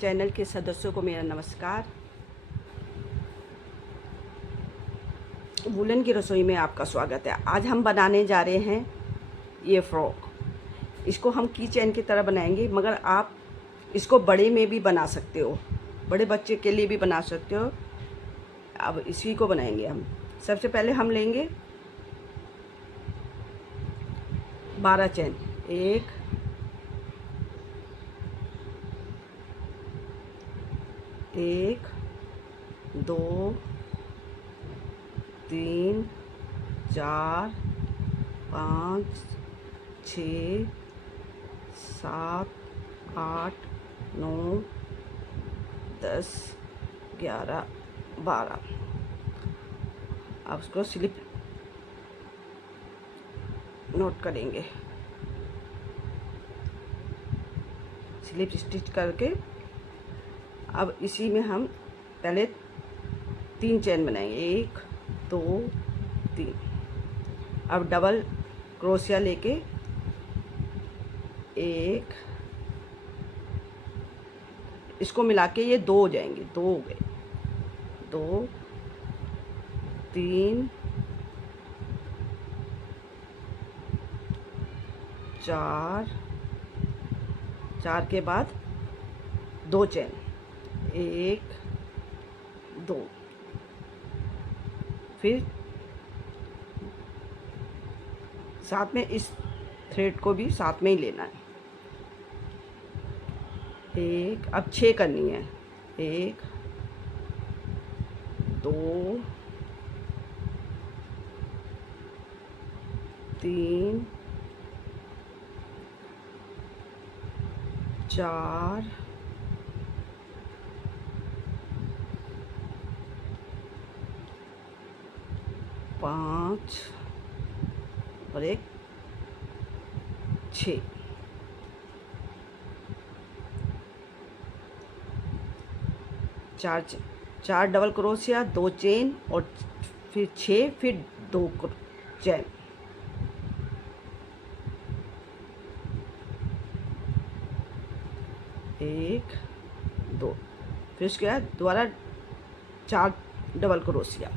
Channel के सदस्यों को मेरा नमस्कार। वुलन की रसोई में आपका स्वागत है। आज हम बनाने जा रहे हैं ये फ्रॉक। इसको हम की चैन की तरह बनाएंगे, मगर आप इसको बड़े में भी बना सकते हो, बड़े बच्चे के लिए भी बना सकते हो। अब इसी को बनाएंगे हम। सबसे पहले हम लेंगे 12 चैन। 1 2 3 4 5 6 7 8 9 10 11 12। अब उसको स्लिप नोट करेंगे, स्लिप स्टिच करके। अब इसी में हम पहले 3 चैन बनाएंगे। 1 2 3। अब डबल क्रोशिया लेके 1, इसको मिला के ये 2 हो जाएंगे। 2 हो गए। 2 3 4 4 के बाद 2 चैन। 1 2। फिर साथ में इस थ्रेड को भी साथ में ही लेना है। 1, अब 6 करनी है। 1 2 3 4 5 और 1 6। चार डबल क्रोशिया, 2 चेन और फिर 6, फिर 2 चैन। एक 2। फिर उसके बाद दोबारा 4 डबल क्रोशिया,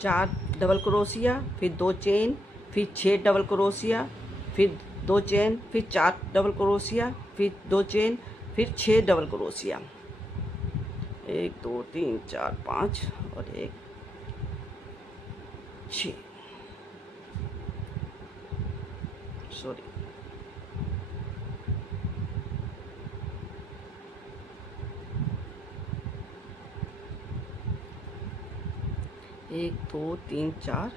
4 डबल क्रोशिया, फिर 2 चेन, फिर 6 डबल क्रोशिया, फिर 2 चेन, फिर 4 डबल क्रोशिया, फिर 2 चेन, फिर 6 डबल क्रोशिया। 1 2 3 4 5 और 1 6। सॉरी, एक 2 3 4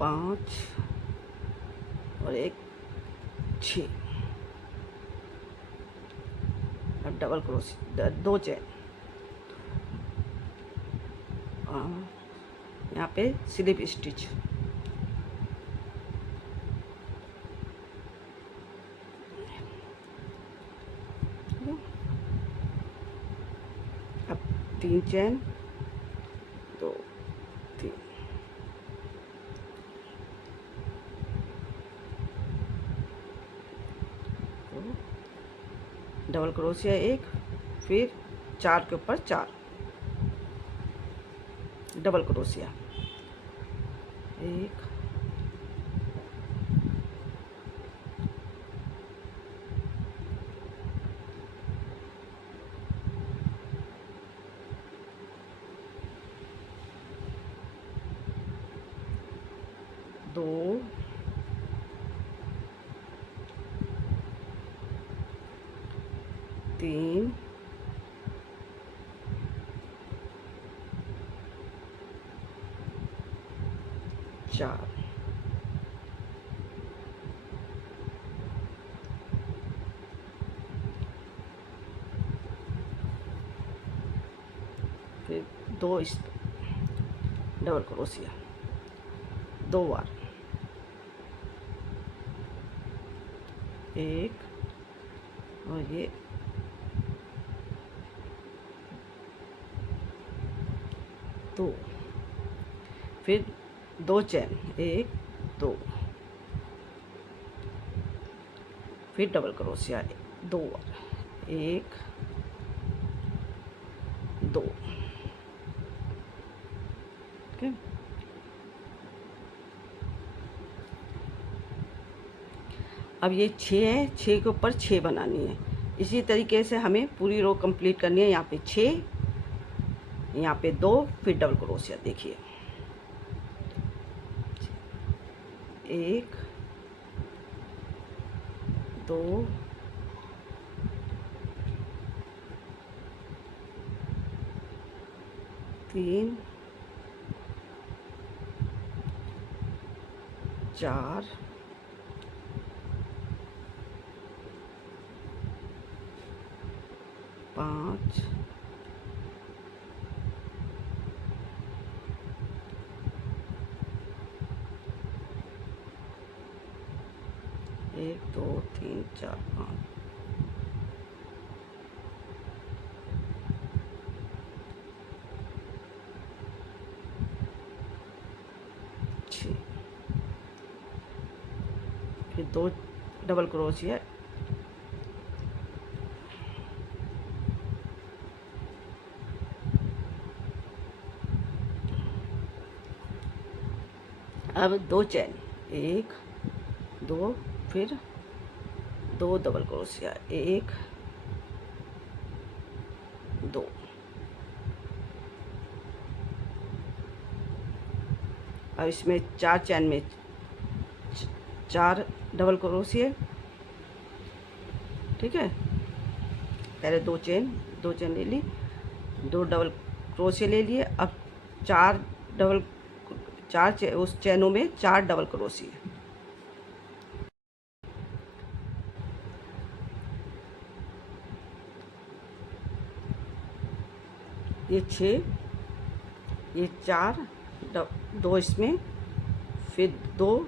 5 और 1 6। अब डबल क्रोशिया, 2 चैन। यहाँ पे स्लिप स्टिच। अब 3 चैन, 2 3। डबल क्रोशिया 1, फिर 4 के ऊपर 4 डबल क्रोशिया। 1 2 3 4। फिर 2 इस डबल क्रोशिया 2 बार। 1 और ये 2। फिर 2 चैन, 1 2 फिर डबल क्रोशिया 2 बार, 1 2, ठीक है। अब ये 6 है, 6 के ऊपर 6 बनानी है। इसी तरीके से हमें पूरी रो कंप्लीट करनी है। यहाँ पे 6, यहाँ पे 2, फिर डबल क्रोशिया। देखिए 1 2 3 4 5 1 2 3 4 5 6, फिर 2 डबल क्रोशिया, अब 2 चैन, 1 2, फिर 2 डबल क्रोशिया, 1 2, अब इसमें 4 चैन में 4 डबल क्रोशिया, ठीक है। पहले 2 चेन ले ली, 2 डबल क्रोशिया ले लिए। अब 4 उस चैनों में 4 डबल क्रोशिया, ये 6, ये 4 2 इसमें, फिर 2,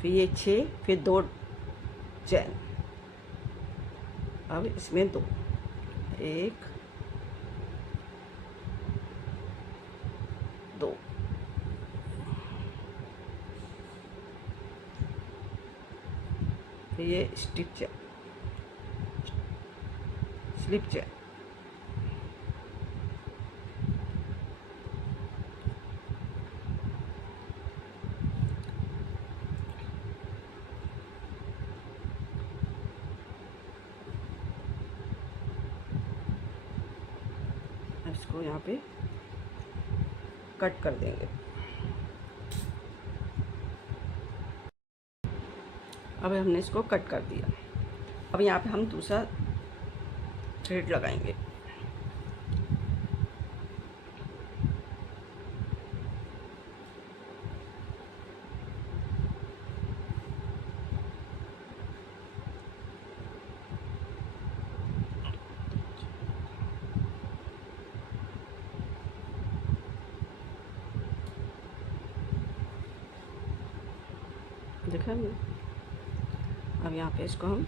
फिर ये 6, फिर 2 चैन। अब इसमें 2, 1 2, फिर ये स्टिप चैन, स्लिप चैन, इसको यहाँ पे कट कर देंगे। अब हमने इसको कट कर दिया। अब यहाँ पे हम दूसरा थ्रेड लगाएंगे। देखा हमने। अब यहाँ पे इसको हम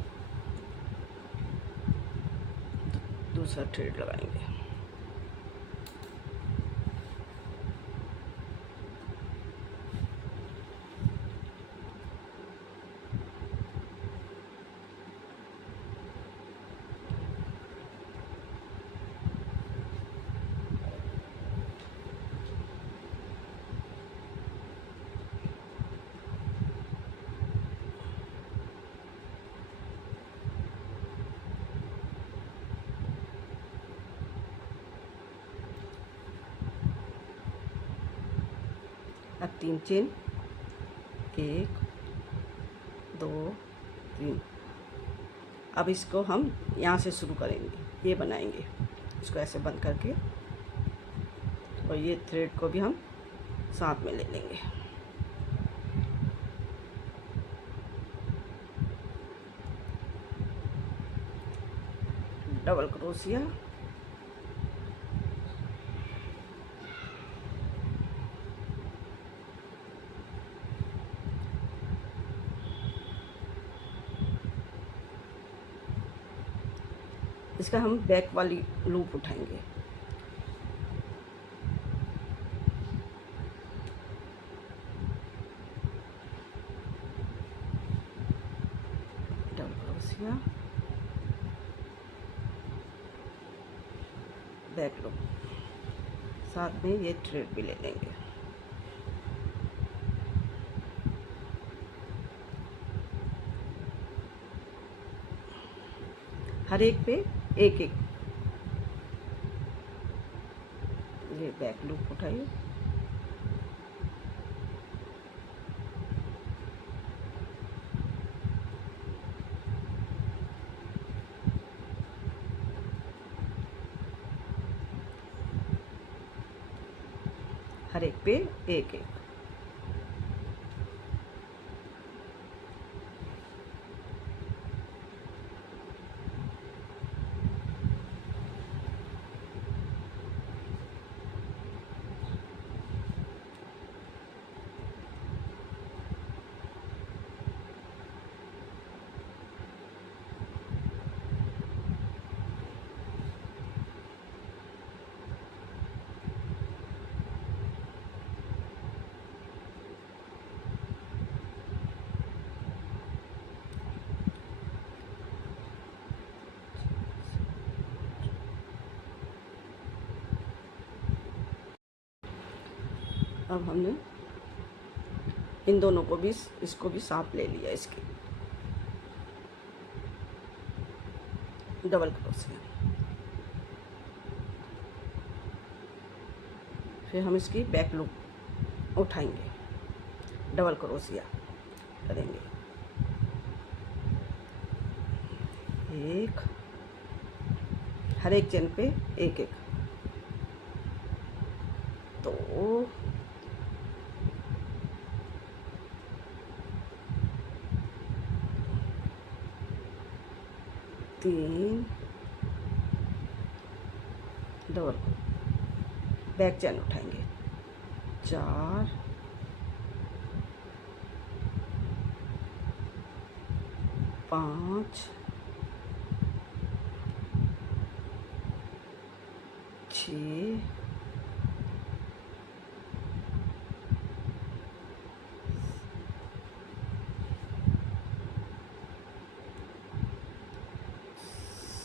दूसरा थ्रेड लगाएंगे। अब 3 चेन, 1 2 3। अब इसको हम यहाँ से शुरू करेंगे, ये बनाएंगे। इसको ऐसे बंद करके और ये थ्रेड को भी हम साथ में ले लेंगे। डबल क्रोशिया, इसका हम बैक वाली लूप उठाएंगे। क्रोशिया, बैक लूप, साथ में ये थ्रेड भी ले लेंगे। हर एक पे एक एक, ये बैक लूप उठाइए, हर एक पे एक एक। अब हमने इन दोनों को भी, इसको भी सांप ले लिया, इसके डबल क्रोशिया। फिर हम इसकी बैक लूप उठाएंगे, डबल क्रोशिया करेंगे, एक, हर एक चेन पे एक एक, दो, तीन, डबल बैक चेन उठाएंगे, चार, पाँच, छः,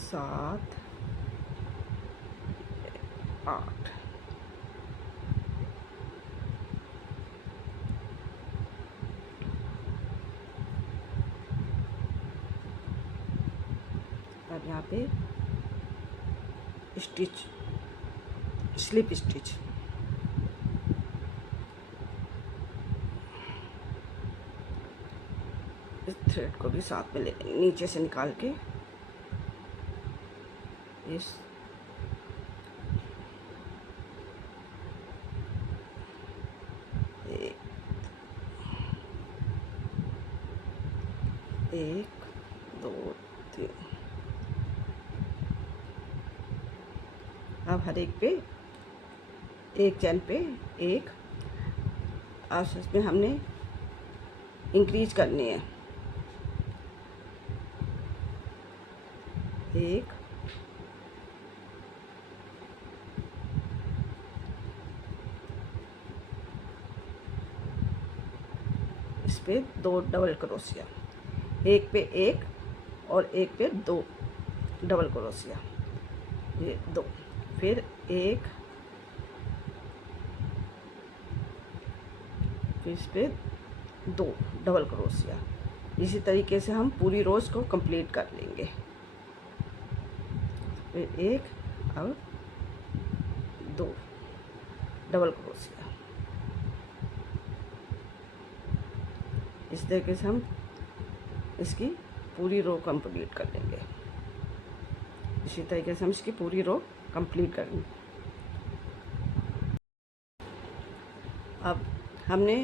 सात, आठ। अब यहाँ पे स्टिच, स्लिप स्टिच, इस थ्रेड को भी साथ में ले लेंगे, नीचे से निकाल के इस एक, दो, तीन। अब हर एक पे एक चैन पे एक, अब इसमें हमने इंक्रीज करनी है, एक, इस पे दो डबल क्रोशिया, एक पे एक और एक पे दो डबल क्रोशिया, ये दो, फिर एक, फिर इस पे दो डबल क्रोशिया। इसी तरीके से हम पूरी रोज को कंप्लीट कर लेंगे। फिर एक और दो डबल क्रोशिया, इस तरीके से हम इसकी पूरी रो कंप्लीट कर लेंगे। इसी तरीके से हम इसकी पूरी रो कंप्लीट कर लेंगे। अब हमने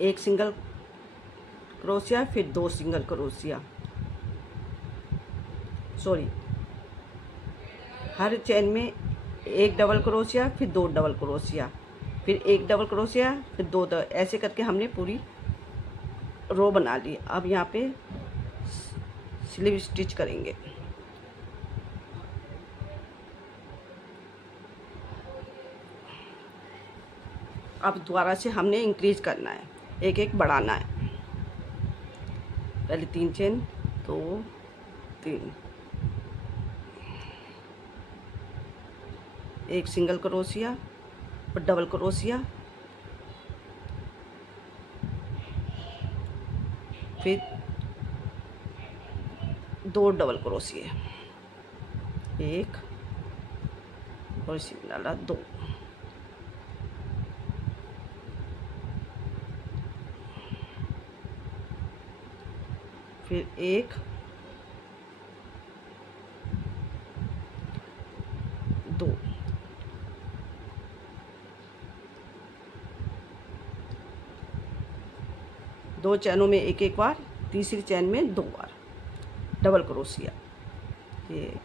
एक सिंगल क्रोशिया, फिर दो सिंगल क्रोशिया, सॉरी, हर चेन में एक डबल क्रोशिया, फिर दो डबल क्रोशिया, फिर एक डबल क्रोशिया, फिर दो ऐसे करके हमने पूरी रो बना ली। अब यहाँ पे स्लीव स्टिच करेंगे। अब दोबारा से हमने इंक्रीज करना है, एक एक बढ़ाना है। पहले 3 चेन, 2 3, एक सिंगल क्रोशिया और डबल क्रोशिया, फिर 2 डबल क्रोशिया, एक और इसी में डाला 2, फिर एक, 2, दो चैनों में एक एक बार, तीसरी चैन में 2 बार डबल क्रोशिया, ये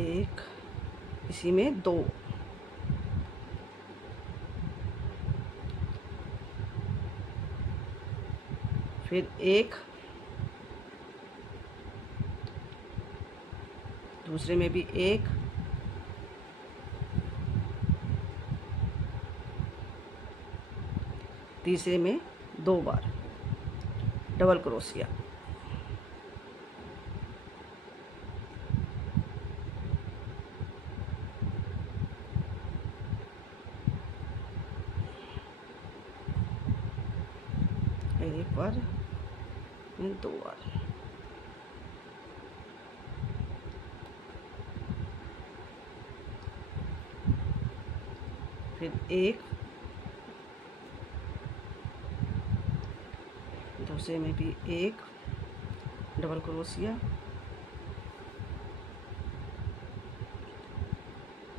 एक, इसी में 2, फिर एक, दूसरे में भी एक, तीसरे में 2 बार डबल क्रोशिया, एक बार, 2 बार, फिर एक, दूसरे में भी एक डबल क्रोशिया,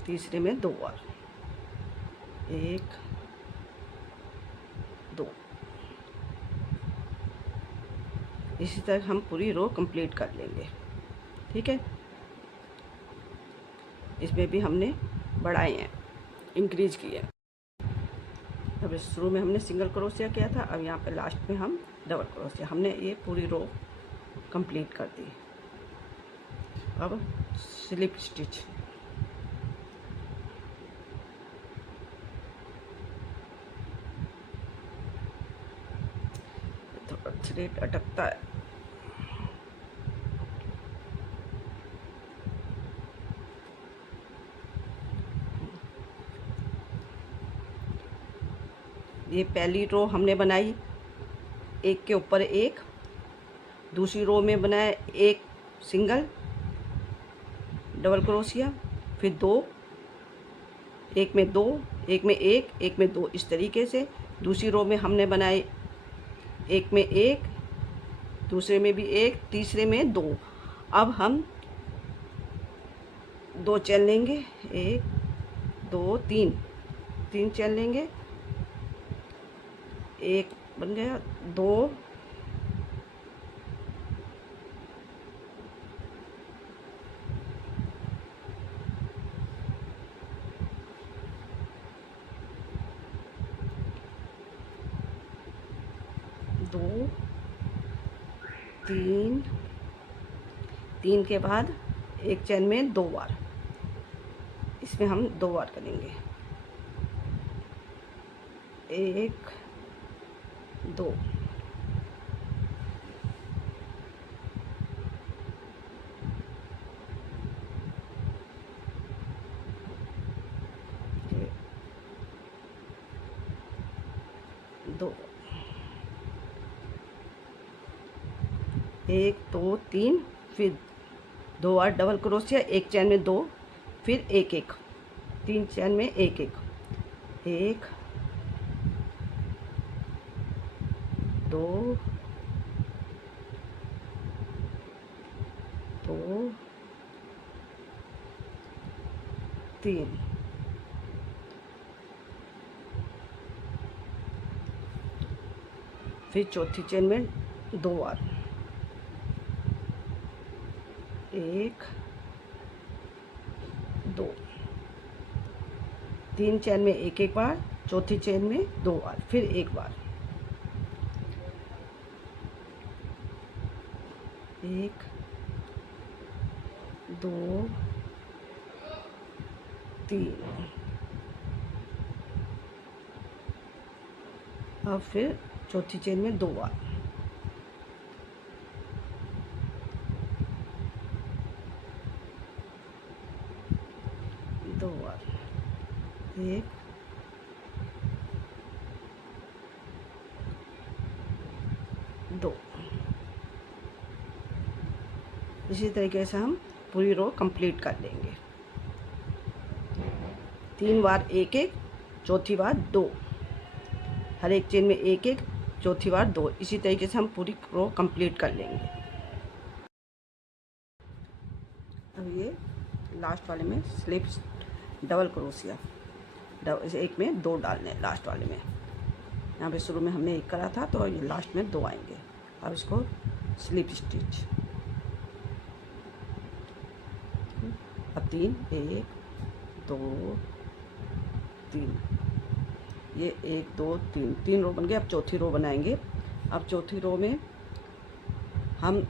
तीसरे में 2 बार, एक, 2, इसी तरह हम पूरी रो कंप्लीट कर लेंगे। ठीक है, इसमें भी हमने बढ़ाए हैं, इंक्रीज किए हैं। अब शुरू में हमने सिंगल क्रोशिया किया था, अब यहाँ पे लास्ट में हम डबल क्रोशिया, हमने ये पूरी रो कंप्लीट कर दी। अब स्लिप स्टिच, थोड़ा थ्रेड अटकता है, ये पहली रो हमने बनाई एक के ऊपर एक, दूसरी रो में बनाया एक सिंगल डबल क्रोशिया, फिर 2, एक में 2, एक में एक में 2, इस तरीके से। दूसरी रो में हमने बनाए एक में एक, दूसरे में भी एक, तीसरे में 2। अब हम 2 चैन लेंगे, 1 2 3, 3 चैन लेंगे, एक बन गया, 2, 2 3, 3 के बाद एक चैन में 2 बार, इसमें हम 2 बार करेंगे, 1 2, ये 2, 1 2 3, फिर 2 बार डबल क्रोशिया, एक चैन में 2, फिर एक एक, 3 चैन में एक एक, 1 2 2 3, फिर चौथी चेन में 2 बार, 1 2, 3 चेन में एक एक बार, चौथी चेन में 2 बार, फिर एक बार, 1 2 3, अब फिर चौथी चेन में 2 बार, 2 बार, 1 2। इसी तरीके से हम पूरी रो कंप्लीट कर लेंगे। 3 बार 1 1, चौथी बार 2, हर एक चेन में 1 1, चौथी बार 2। इसी तरीके से हम पूरी रो कंप्लीट कर लेंगे। अब ये लास्ट वाले में स्लिप डबल क्रोशिया, एक में 2 डालने हैं लास्ट वाले में। यहाँ पे शुरू में हमने 1 करा था, तो ये लास्ट में 2 आएंगे। अब इसको स्लिप स्टिच, अब 3 1 2 3, ये 1 2 3, 3 रो बन गए। अब चौथी रो बनाएंगे। अब चौथी रो में हम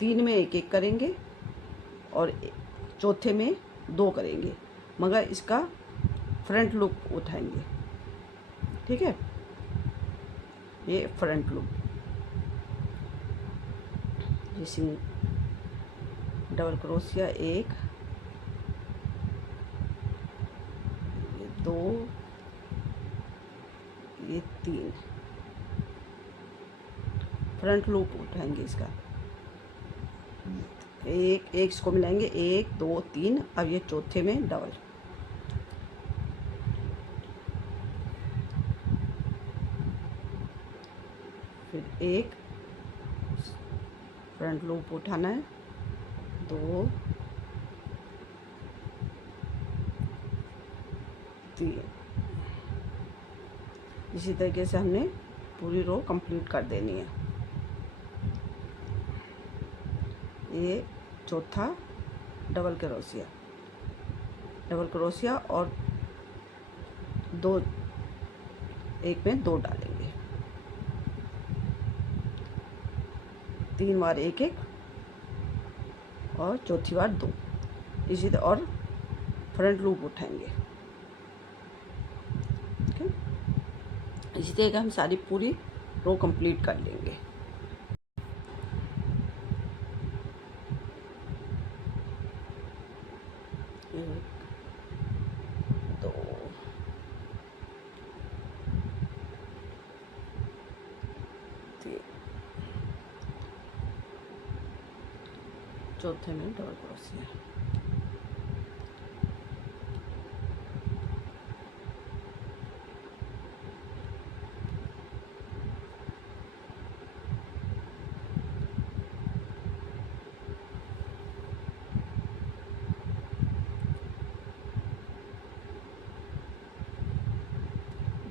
3 में 1 1 करेंगे और चौथे में 2 करेंगे, मगर इसका फ्रंट लूप उठाएंगे। ठीक है, ये फ्रंट लूप, जैसे डबल क्रोशिया 1 ये 2 ये 3, फ्रंट लूप उठाएंगे इसका। एक इसको मिलाएंगे, 1 2 3। अब ये चौथे में डबल, फिर 1 फ्रंट लूप उठाना है, 2 3। इसी तरीके से हमने पूरी रो कंप्लीट कर देनी है। ये चौथा डबल क्रोशिया और 2, एक में 2 डालेंगे। 3 बार 1 1 और चौथी बार 2। इसी तरह और फ्रंट लूप उठाएंगे। ठीक है, इसी तरह हम सारी पूरी रो कंप्लीट कर लेंगे। चौथे में डबल क्रोशिया,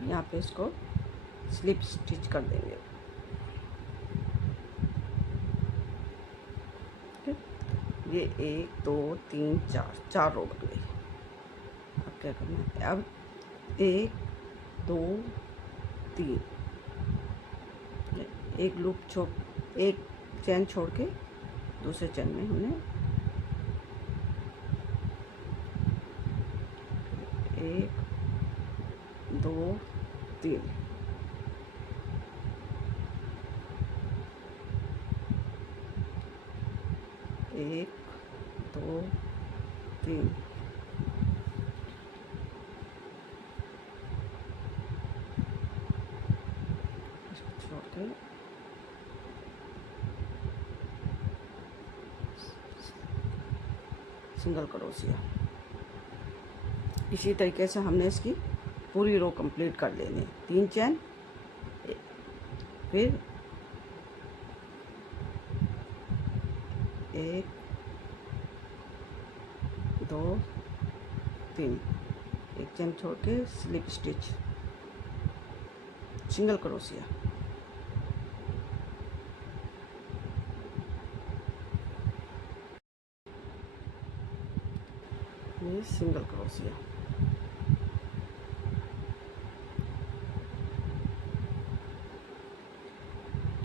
यहाँ पे इसको स्लिप स्टिच कर देंगे। ये 1 2 3 4 रो बन गई। अब क्या करना है, अब 1 2 3, एक लूप छोड़, एक चैन छोड़ के दूसरे चैन में हमने 1 2 3, 1 2 3, इसको छोड़ के सिंगल क्रोशिया। इसी तरीके से हमने इसकी पूरी रो कंप्लीट कर लेनी है। 3 चैन, फिर 1 2 3, एक चैन छोड़ के स्लिप स्टिच, सिंगल क्रोशिया। ये सिंगल क्रोशिया,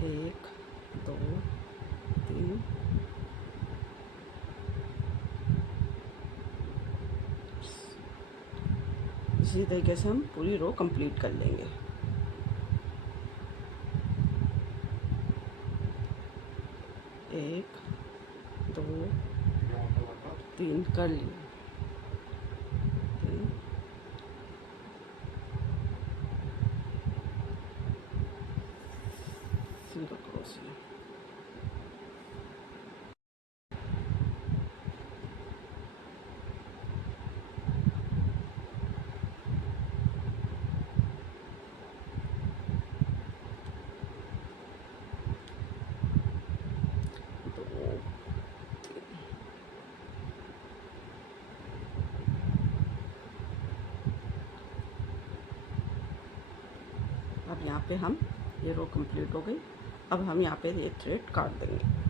1 2 3, इसी तरीके से हम पूरी रो कंप्लीट कर लेंगे। एक 2 3 कर लिए, यहाँ पे हम ये रो कंप्लीट हो गई। अब हम यहाँ पे ये थ्रेड काट देंगे।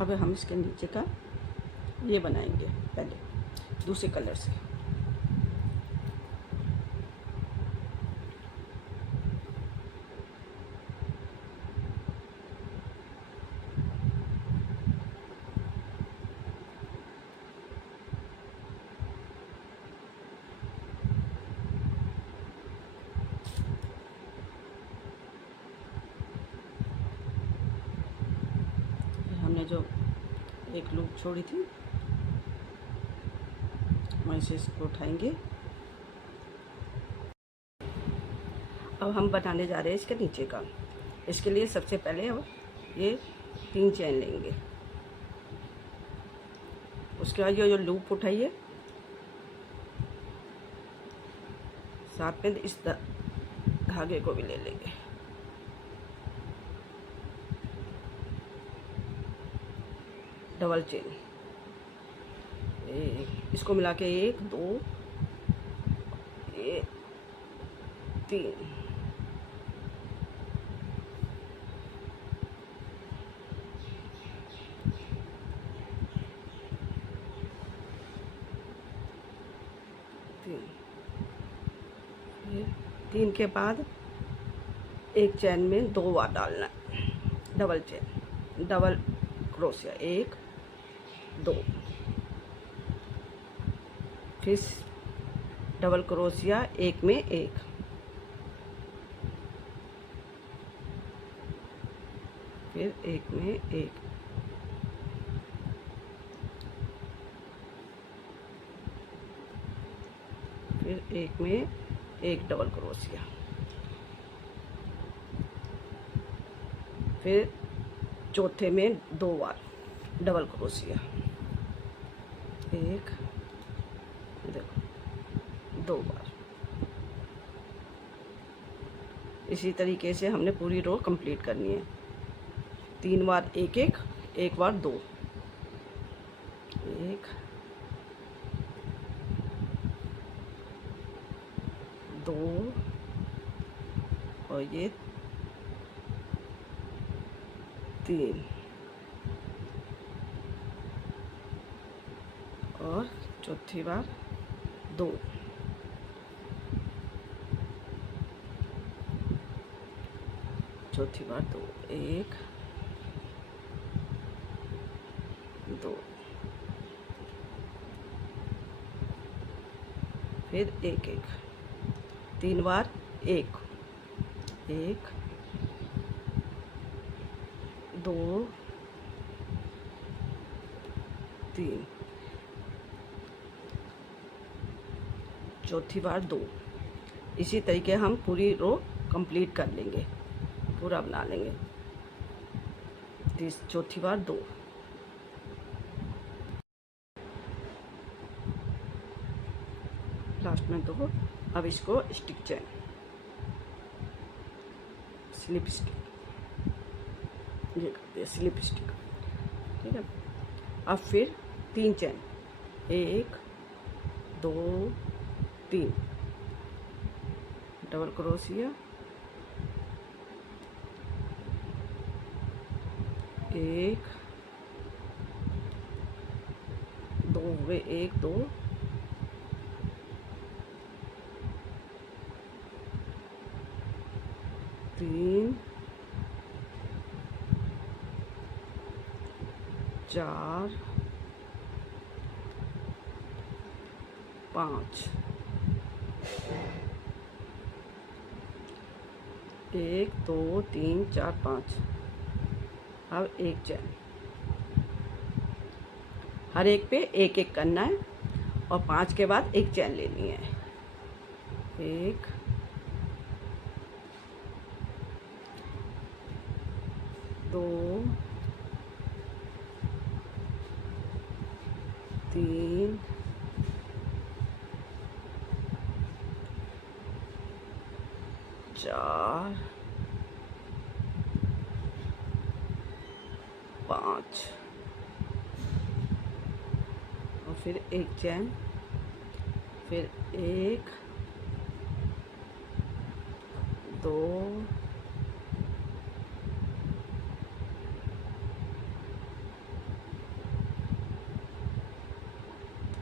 अब हम इसके नीचे का ये बनाएंगे पहले दूसरे कलर से। हमने जो एक लूप छोड़ी थी वहीं से इसको उठाएंगे। अब हम बनाने जा रहे हैं इसके नीचे का। इसके लिए सबसे पहले अब ये 3 चेन लेंगे। उसके बाद ये जो लूप उठाइए, साथ में इस धागे को भी ले लेंगे। डबल चेन इसको मिला के 1 2 3 3 के बाद एक चैन में 2 बार डालना है। डबल चेन, डबल क्रोशिया 1 2, फिर डबल क्रोशिया 1 में 1, फिर 1 में 1, फिर 1 में 1 डबल क्रोशिया, फिर चौथे में 2 बार डबल क्रोशिया, 1 देखो 2 बार। इसी तरीके से हमने पूरी रो कंप्लीट करनी है। 3 बार 1 1, 1 बार 2, 1 2 और ये 3 और चौथी बार 2, चौथी बार 2, 1 2, फिर 1 1, 3 बार 1 1 2 3, चौथी बार 2। इसी तरीके हम पूरी रो कंप्लीट कर लेंगे, पूरा बना लेंगे। चौथी बार 2, लास्ट में 2। अब इसको स्टिक चेन, स्लिप स्टिक, ये करते हैं स्लिप स्टिक, ठीक है। अब फिर 3 चेन, 1 2 3, डबल क्रोशिया, एक, दो हो गए, एक, दो, तीन, चार, पाँच, एक, दो, तीन, चार, पाँच। अब एक चैन, हर एक पे एक एक करना है और 5 के बाद एक चैन लेनी है। एक, दो, तीन, चार, पाँच और फिर एक चैन, फिर एक, दो,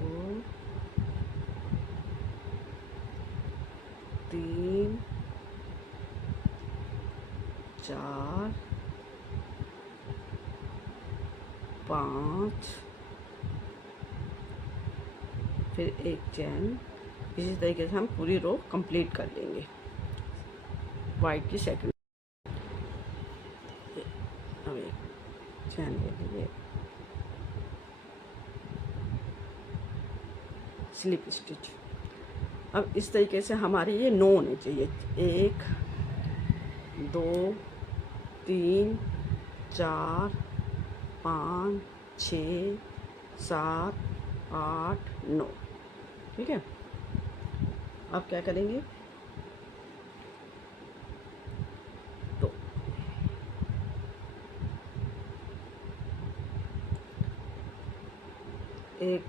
दो, तीन, चार, पाँच, फिर एक चैन। इसी तरीके से हम पूरी रो कंप्लीट कर लेंगे वाइट की सेकंड। अब एक चैन ले लीजिए, स्लिप स्टिच। अब इस तरीके से हमारे ये 9 होने चाहिए। 1, 2, 3, 4, 5, 6, 7, 8, 9। ठीक है, अब क्या करेंगे, तो एक,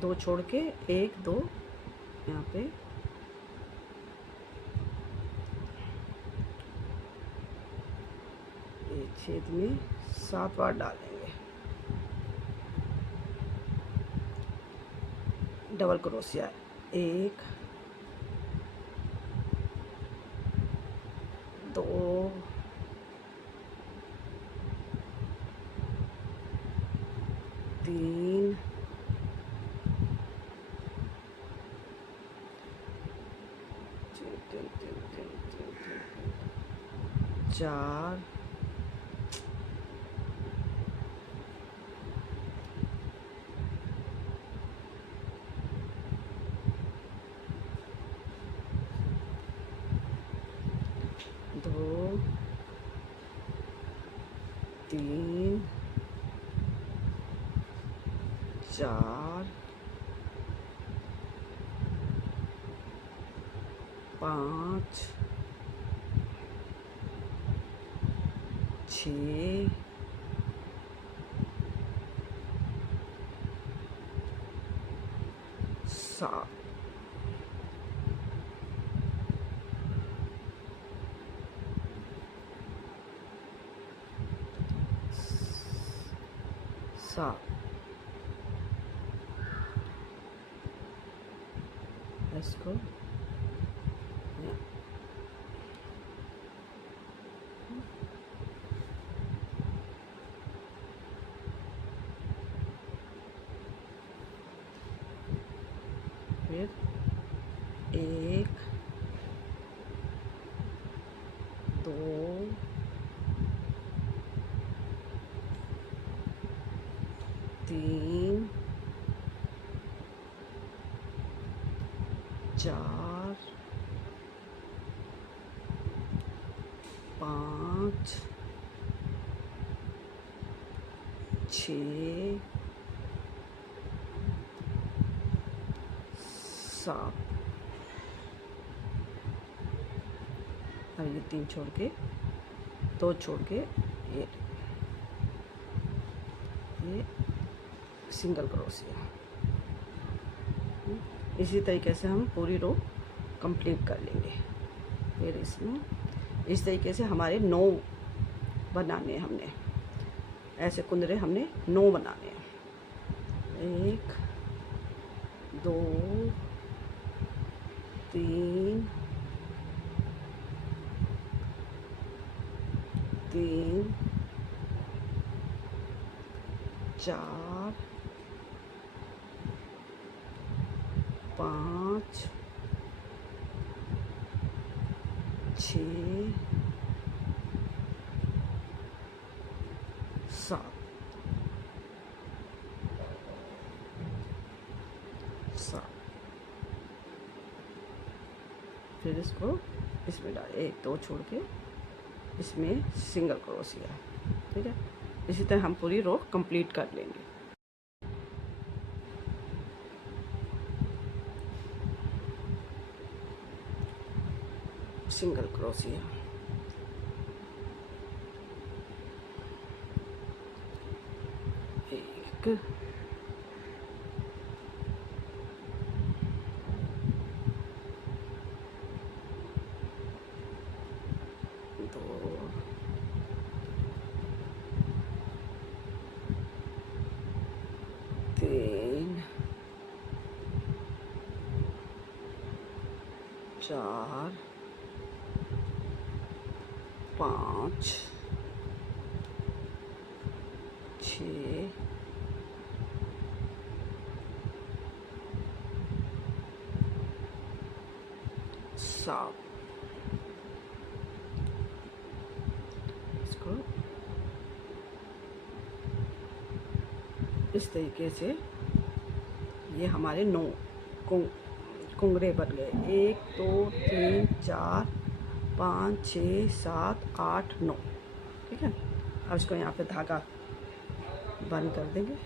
दो छोड़ के, एक, दो, यहाँ पे एक छेद में 7 बार डालेंगे, डबल क्रोशिया। 1, 2, 3, 4, 2, 3, 4, 5, 6, 7। इसको फिर 1, 2, 3, 4, 5, 6, 7। अब ये 3 छोड़ के, 2 छोड़ के, ये सिंगल क्रोशिया। इसी तरीके से हम पूरी रो कंप्लीट कर लेंगे। फिर इसमें इस तरीके से हमारे 9 बनाने हमने। ऐसे कुंदरे हमने 9 बनाने हैं। 1 2 3 3 4 5 6 7 फिर इसको इसमें डाल, 1 2 छोड़ के इसमें सिंगल क्रोशिया। ठीक है, इसी तरह हम पूरी रो कंप्लीट कर लेंगे। Single crochet, 1 2 3 4 5 6 7। इसको इस तरीके से ये हमारे 9 कुंगरे बन गए। 1 2 3 4 5 6 7 8 9। ठीक है, अब इसको यहाँ पे धागा बंद कर देंगे।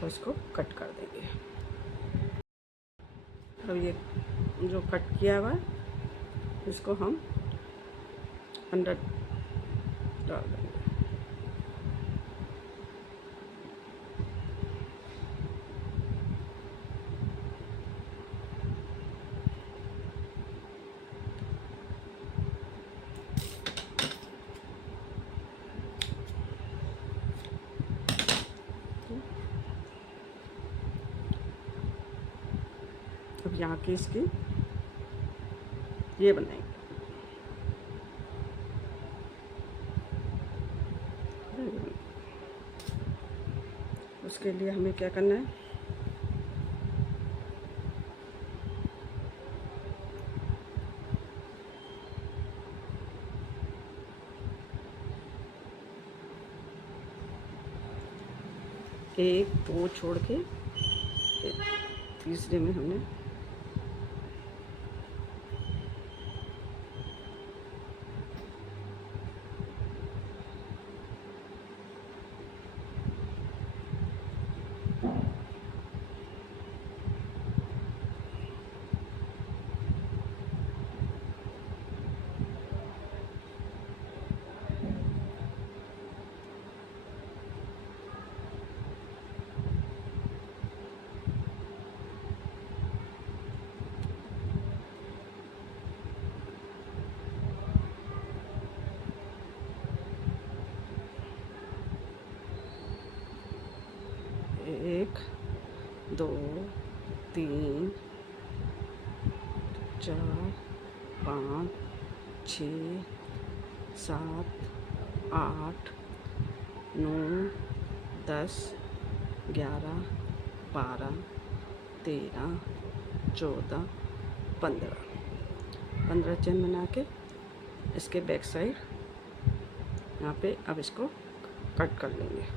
तो इसको कट कर देंगे। अब ये जो कट किया हुआ है इसको हम अंदर डाल देंगे। अब यहाँ की इसकी ये बनाएंगे। उसके लिए हमें क्या करना है, एक दो छोड़ के तीसरे में हमने एक दो तीन चार पाँच 6 7 8 9 10 11 12 13 14 15 चेन बना के इसके बैक साइड यहाँ पे अब इसको कट कर लेंगे।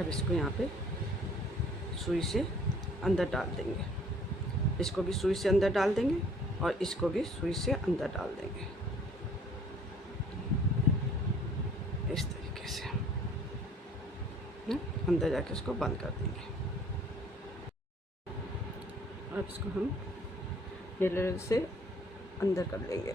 अब इसको यहाँ पे सुई से अंदर डाल देंगे। इसको भी सुई से अंदर डाल देंगे और इसको भी सुई से अंदर डाल देंगे इस तरीके से। अंदर जाके इसको बंद कर देंगे। अब इसको हम नीडल से अंदर कर लेंगे।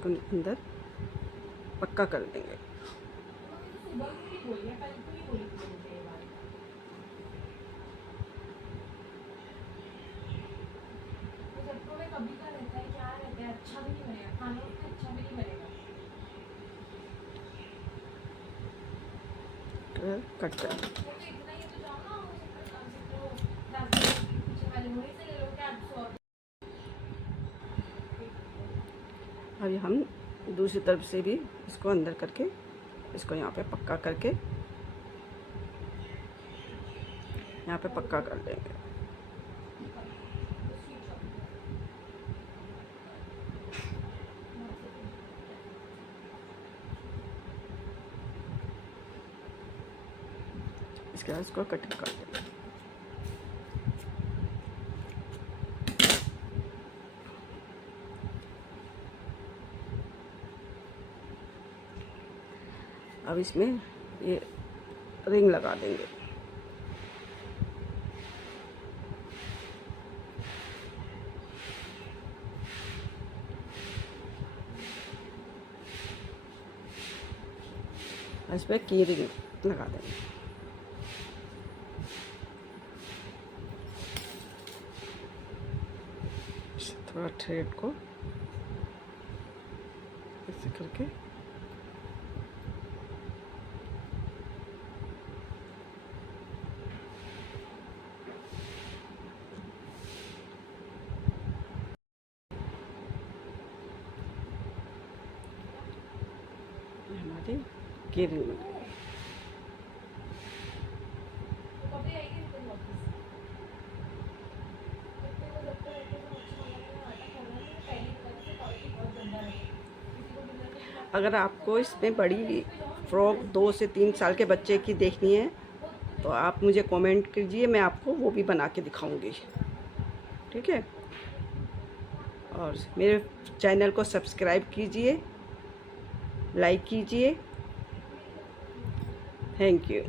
इसको अंदर पक्का कर देंगे। कट कर अभी हम दूसरी तरफ से भी इसको अंदर करके इसको यहाँ पे पक्का करके यहाँ पे पक्का कर देंगे। इसके बाद इसको कटिंग कर देंगे। अब इसमें ये रिंग लगा देंगे। इस पर की रिंग लगा देंगे। थोड़ा थ्रेड को ऐसे करके हमारी केरिंग बन गई। अगर आपको इसमें बड़ी फ्रॉक 2 से 3 साल के बच्चे की देखनी है तो आप मुझे कमेंट कीजिए, मैं आपको वो भी बना के दिखाऊंगी। ठीक है, और मेरे चैनल को सब्सक्राइब कीजिए, लाइक कीजिए। Thank you.